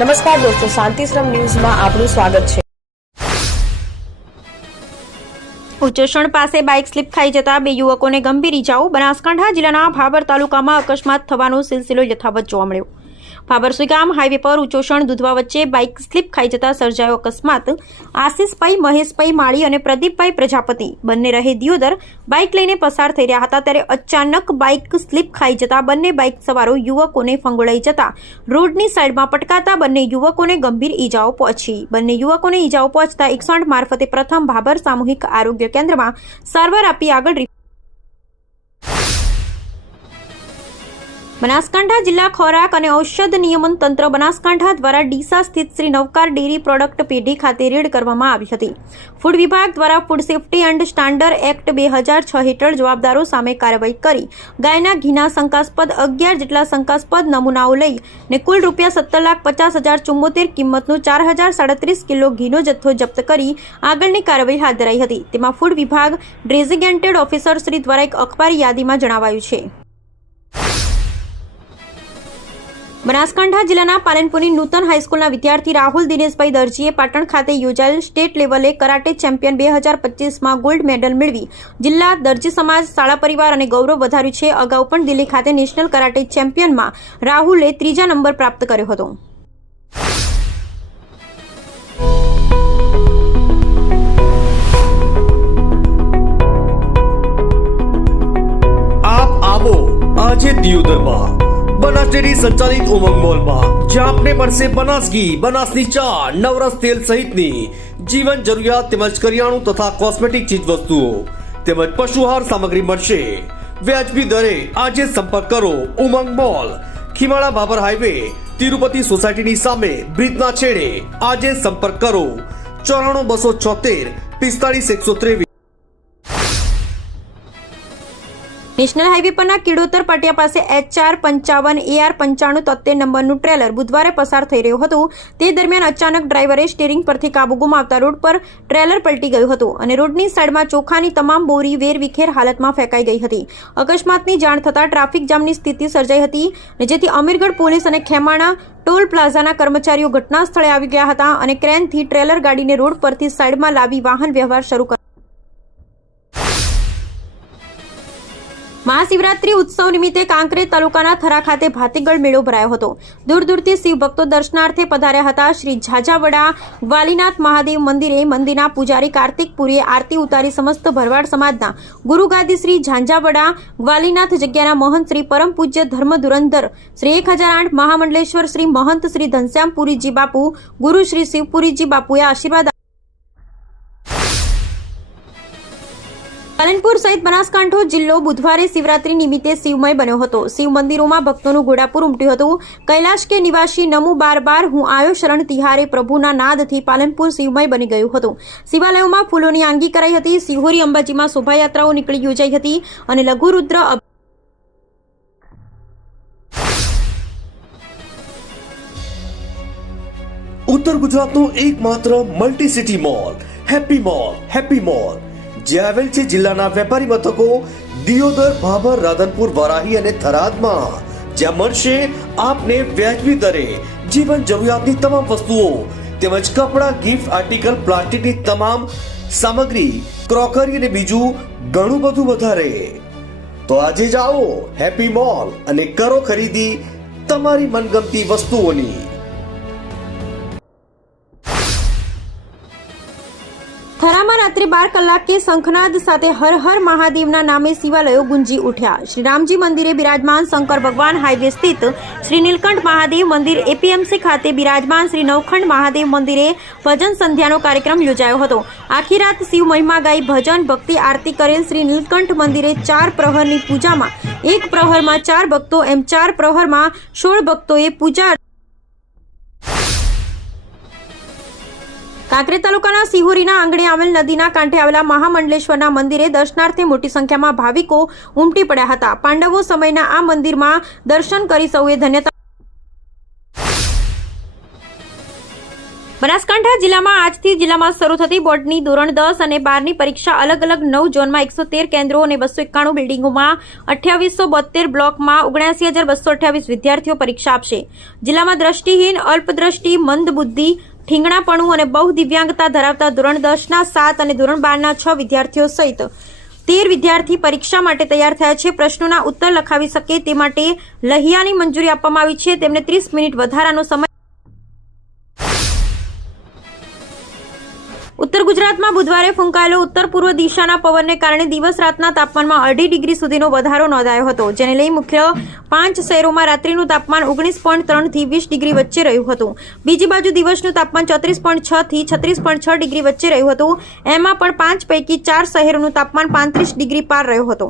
નમસ્કાર દોસ્તો, શાંતિશ્રમ ન્યૂઝમાં આપનું સ્વાગત છે। ઉચ્ચેસણ પાસે બાઇક સ્લીપ ખાઈ જતા 2 યુવકોને ગંભીર ઇજાઓ। બનાસકાંઠા જિલ્લાના ભાબર તાલુકામાં અકસ્માત થવાનો સિલસિલો યથાવત જોવા મળ્યો। ભાબર સુઈગામ હાઈવે પર ઉચ્ચેસણ દુધવા વચ્ચે બાઇક સ્લીપ ખાઈ જતા સર્જાયો અકસ્માત। આશિષભાઈ મહેશભાઈ માળી અને પ્રદીપભાઈ પ્રજાપતિ બંને રહે દિયોદર બાઇક લઈને પસાર થઈ રહ્યા હતા ત્યારે અચાનક બાઇક સ્લીપ ખાઈ જતા બંને બાઇક સવારો યુવકોને ફંગોળાઈ જતા રોડની સાઈડમાં પટકાતા બંને યુવકોને ગંભીર ઇજાઓ પહોંચી। બંને યુવકોને ઇજાઓ પહોંચતા 108 મારફતે પ્રથમ ભાબર સામૂહિક આરોગ્ય કેન્દ્રમાં સારવાર આપી આગળ બનાસકાંઠા જિલ્લા ખોરાક અને ઔષધ નિયમન તંત્ર બનાસકાંઠા દ્વારા ડીસા સ્થિત શ્રી નવકાર ડેરી પ્રોડક્ટ પેઢી ખાતે રેડ કરવામાં આવી હતી। ફૂડ વિભાગ દ્વારા food safety and standard act 2006 હેઠળ જવાબદારો સામે કાર્યવાહી કરી ગાયના ઘીના શંકાસ્પદ 11 જેટલા શંકાસ્પદ નમૂનાઓ લઈને કુલ ₹17,50,074 કિંમતનું 4,037 કિલો ઘીનો જથ્થો જપ્ત કરી આગળની કાર્યવાહી હાથ ધરાઈ હતી। તેમાં ફૂડ વિભાગ ડેઝિગ્નેટેડ ઓફિસર શ્રી દ્વારા એક અખબારી યાદીમાં જણાવાયું છે। બનાસકાંઠા જિલ્લાના પાલનપુરની નૂતન હાઈસ્કૂલના વિદ્યાર્થી રાહુલ દિનેશભાઈ દરજીએ પાટણ ખાતે યોજાયેલ સ્ટેટ લેવલે કરાટે ચેમ્પિયન 2025માં ગોલ્ડ મેડલ મેળવી જિલ્લા દરજી સમાજ, શાળા પરિવાર અને ગૌરવ વધાર્યું છે। અગાઉ પણ દિલ્હી ખાતે નેશનલ કરાટે ચેમ્પિયનમાં રાહુલે 3જા નંબર પ્રાપ્ત કર્યો હતો। આપ આવો આજે દિયોદરમાં बनास डेरी संचालित उमंग मॉल में जहां आपने મળશે બનાસ ઘી, બનાસની ચા, નવરસ તેલ સહિતની જીવન જરૂરિયાત તેમજ કરિયાણું તથા કોસ્મેટિક ચીજ વસ્તુઓ તેમજ પશુહાર સામગ્રી મળશે। વ્યાજબી દરે આજે સંપર્ક કરો ઉમંગ મॉल, ખીમાડા ભાબર હાઈવે, તિરુપતિ સોસાયટીની સામે બ્રિજના છેડે। આજે સંપર્ક કરો 94 276 45 123। નેશનલ હાઈવે પરના કિડોતર પાટિયા પાસે HR 55 AR 95 73 નંબરનું ટ્રેલર બુધવારે પસાર થઈ રહ્યું હતું। તે દરમિયાન અચાનક ડ્રાઈવરે સ્ટીયરિંગ પરથી કાબુ ગુમાવતા રોડ પર ટ્રેલર પલટી ગયું હતું અને રોડની સાઈડમાં ચોખાની તમામ બોરી વેરવિખેર હાલતમાં ફેંકાઈ ગઈ હતી। અકસ્માતની જાણ થતાં ટ્રાફિક જામની સ્થિતિ સર્જાઈ હતી, જેથી અમીરગઢ પોલીસ અને ખેમાણા ટોલ પ્લાઝાના કર્મચારીઓ ઘટના સ્થળે આવી ગયા હતા અને ક્રેનથી ટ્રેલર ગાડીને રોડ પરથી સાઈડમાં લાવી વાહન વ્યવહાર શરૂ કર્યો। મહાશિવરાત્રી ઉત્સવ નિમિત્તે કાંકરેજ તાલુકાના થરા ખાતે ભાતીગળ મેળો ભરાયો હતો। દૂર દૂરથી શિવ ભક્તો દર્શનાર્થે પધાર્યા હતા। શ્રી ઝાઝાવડા ગ્વાલીનાથ મહાદેવ મંદિરના પૂજારી કાર્તિક પુરીએ આરતી ઉતારી સમસ્ત ભરવાડ સમાજના ગુરુગાદી શ્રી ઝાંઝાવડા ગ્વાલીનાથ જગ્યાના મહંત શ્રી પરમ પૂજ્ય ધર્મ ધુરંધર શ્રી 1008 મહામંડલેશ્વર શ્રી મહંત શ્રી ઘનશ્યામ પુરીજી બાપુ, ગુરુ શ્રી શિવપુરીજી બાપુએ આશીર્વાદ પાલનપુર સહિત બનાસકાંઠો જિલ્લો બુધવારે શિવરાત્રી નિમિત્તે શિવમય બન્યો હતો। શિવ મંદિરોમાં ભક્તોનું ઘોડાપુર ઉમટ્યું હતું। કૈલાશ કે નિવાસી નમુ બાર બાર હું આયો શરણ તિહારે પ્રભુના નાદથી પાલનપુર શિવમય બની ગયું હતું। શિવાલયોમાં ફૂલોની આંગી કરાઈ હતી। સિહોરી અંબાજીમાં શોભાયાત્રાઓ નીકળી યોજાઈ હતી અને લઘુરુદ્ર ઉત્તર ગુજરાતનો એકમાત્ર multi city mall happy mall જે આવેલ છે જિલ્લાના વેપારી મથકો દિયોદર, ભાભર, રાધનપુર, વરાહી અને થરાદમાં, જ્યાં મળશે આપને વ્યાજબી દરે જીવન જરૂરિયાતની તમામ વસ્તુઓ તેમજ કપડા, ગિફ્ટ આર્ટિકલ, પ્લાસ્ટિકની તમામ સામગ્રી, ક્રોકરી અને બીજું ઘણું બધું વધારે। તો આજે જાઓ હેપી મોલ અને કરો ખરીદી તમારી મનગમતી વસ્તુઓની। થરામાં રાત્રે 12 કલાકે શંખનાદ સાથે હર હર મહાદેવના નામે શિવાલયો ગુંજી ઉઠ્યા। શ્રી રામજી મંદિરે બિરાજમાન શંકર ભગવાન હાઈવે સ્થિત શ્રી નીલકંઠ મહાદેવ મંદિર, APMC ખાતે બિરાજમાન શ્રી નવખંડ મહાદેવ મંદિરે ભજન સંધ્યાનો કાર્યક્રમ યોજાયો હતો। આખી રાત શિવ મહિમા ગાઈ ભજન ભક્તિ આરતી કરેલ શ્રી નીલકંઠ મંદિરે 4 પ્રહરની પૂજામાં 1 પ્રહરમાં 4 ભક્તો એમ 4 પ્રહરમાં 16 ભક્તોએ પૂજા। કાંકરેજ તાલુકાના સિહોરીના આંગણે આવેલ નદીના કાંઠે આવેલા મહામંડલેશ્વરના મંદિરે દર્શનાર્થે મોટી સંખ્યામાં ભાવિકો ઉમટી પડ્યા હતા। પાંડવો સમયના આ મંદિરમાં દર્શન કરી સૌએ ધન્યતા બનાસકાંઠા જિલ્લામાં આજથી જિલ્લામાં શરૂ થતી બોર્ડની ધોરણ 10 અને 12ની પરીક્ષા અલગ અલગ 9 ઝોનમાં 113 કેન્દ્રો અને 291 બિલ્ડિંગોમાં 2872 બ્લોકમાં 79228 વિદ્યાર્થીઓ પરીક્ષા આપશે. જિલ્લામાં દ્રષ્ટિહીન, અલ્પદ્રષ્ટિ, મંદબુદ્ધિ, ઠીંગણાપણું અને બહુ દિવ્યાંગતા ધરાવતા ધોરણ 10ના 7 અને ધોરણ 12ના 6 વિદ્યાર્થીઓ સહિત 13 વિદ્યાર્થી પરીક્ષા માટે તૈયાર થયા છે. પ્રશ્નોના ઉત્તર લખાવી શકે તે માટે લહિયાની મંજૂરી આપવામાં આવી છે. તેમને 30 મિનિટ વધારાનો સમય. ઉત્તર ગુજરાતમાં બુધવારે ફૂંકાયેલો ઉત્તર પૂર્વ દિશાના પવનને કારણે દિવસ રાતના તાપમાનમાં 2.5 ડિગ્રી સુધીનો વધારો નોંધાયો હતો, જેને લઈ મુખ્ય 5 શહેરોમાં રાત્રિનું તાપમાન 19.3 થી 20 ડિગ્રી વચ્ચે રહ્યું હતું. બીજી બાજુ દિવસનું તાપમાન 34.6 થી 36.6 ડિગ્રી વચ્ચે રહ્યું હતું. એમાં પણ 5 પૈકી 4 શહેરોનું તાપમાન 35 ડિગ્રી પાર રહ્યો હતો.